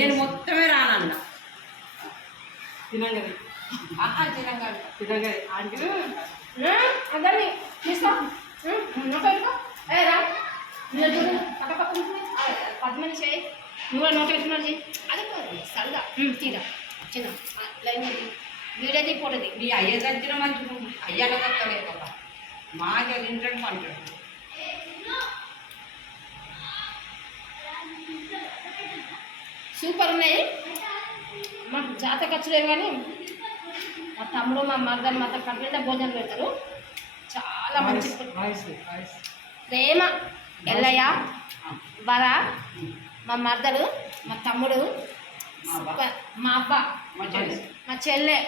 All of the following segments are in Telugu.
నేను మొత్తమే రానన్న తినంగది తినగా ఆంటీ అందరినీ తీసుకో పద్మని చేయి నువ్వు నోట్ వేసుకున్నాను చేయి అది సరదా తీరా చిన్న లైన్ వీడేది పోతుంది నీ అయ్య దగ్గర మంచి అయ్యాల దగ్గరే కదా మాకు తింటాడు పంటాడు సూపర్ ఉన్నాయి మాకు జాత ఖర్చులేవు కానీ మా తమ్ముడు మా మరదలు మాతో కంప్లీట్ భోజనం పెడతారు చాలా మంచి ప్రేమ ఎల్లయ్య వర మా మరదలు మా తమ్ముడు మా అబ్బ మా చెల్లె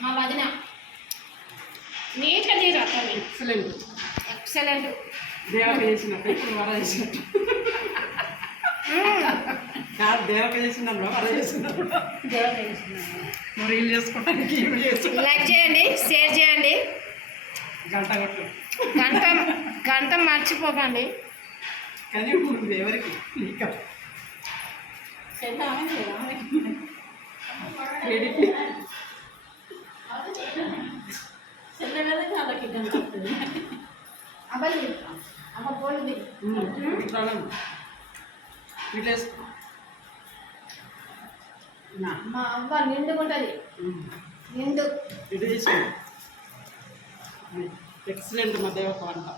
మా వదిన నీట్గా తీరు అతను ఎక్సలెంట్ ఎక్సలెంట్ దేవక చేసినట్టు ఇప్పుడు వర చేసినట్టు కాదు దేవక చేసినప్పుడు వర చేసినప్పుడు మరి వీళ్ళు చేసుకోవడానికి ఏమి చేస్తున్నారు లైక్ చేయండి షేర్ చేయండి గంట కొట్టు గంట గంట మర్చిపోకండి కానీ ఇప్పుడు ఎవరికి నీకు ఏడికి అబ్బాయి అమ్మ పోయింది ఇట్లా ఇట్లా వేసుకో నా మా అవ్వ నిండుకుంటుంది నిండు ఇటు తీసుకో ఎక్సలెంట్ మా దేవక వంట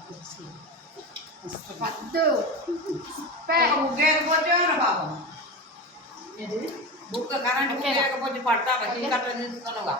పద్దు ఉగ్గేకపోతే బాబు బుక్క కరెంట్ లేకపోతే పడతా చీకట్లో తీసుకున్నావుగా